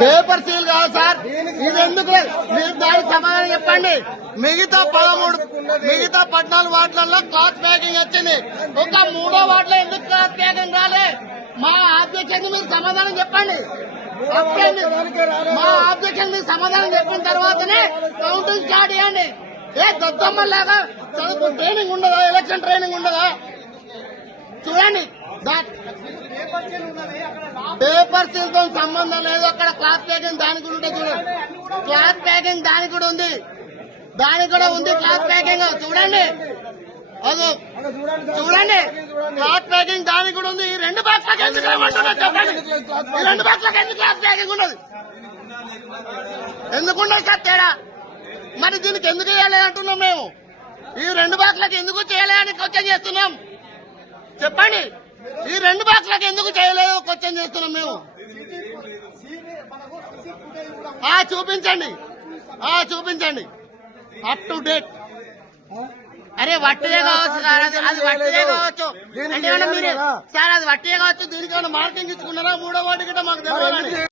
Paper seal కాదు sir, ఇది ఎందుకు లేదు? మీరు దానికి సమాధానం చెప్పండి. మిగతా 14 వార్డులలో క్లాత్ ప్యాకింగ్ వచ్చింది, ఒక 3వ వార్డులో ఎందుకు క్లాత్ ప్యాకింగ్ రాలే? మా ఆబ్జెక్షన్ మీరు సమాధానం చెప్పండి. మా ఆబ్జెక్షన్ మీకు సమాధానం చెప్పిన తర్వాతనే కౌంటింగ్ స్టార్ట్ చేయండి. ఏ దద్దమ్మలాగా చదువు ట్రైనింగ్ ఉండదా? ఎలక్షన్ ట్రైనింగ్ ఉండదా? చూడండి, పేపర్ సీల్ తో సంబంధం లేదు. అక్కడ క్లాత్ ప్యాకింగ్ దానికి కూడా ఉంటుంది. చూడండి, క్లాత్ ప్యాకింగ్ దానికి కూడా ఉంది, క్లాత్ ప్యాకింగ్ చూడండి. అదో చూడండి, క్లాత్ ప్యాకింగ్ దానికి కూడా ఉంది. ఈ 2 బాక్స్లకు ఎందుకు ఏమంటున్నారు చెప్పండి? ఈ 2 బాక్స్లకు ఎందుకు క్లాత్ ప్యాకింగ్ ఉన్నది? ఎందుకుండదు సార్ తేడా? మరి దీనికి ఎందుకు చేయలేదు అంటున్నాం మేము. ఈ 2 బాక్స్లకు ఎందుకు చేయలేదని క్వశ్చన్ చేస్తున్నాం. చెప్పండి, ఈ 2 బాక్స్లకు ఎందుకు చేయలేదు క్వశ్చన్ చేస్తున్నాం మేము. చూపించండి అప్ టు డేట్. అరే వట్టిదే కావచ్చు సార్, అది వట్టిదే కావచ్చు. అంటే మీరు సార్ అది వట్టిదే కావచ్చు, దీనికి ఏమైనా మార్కింగ్ ఇచ్చుకున్నారా? 3వ వార్డు గిట్ట మాకు తెలియాలని.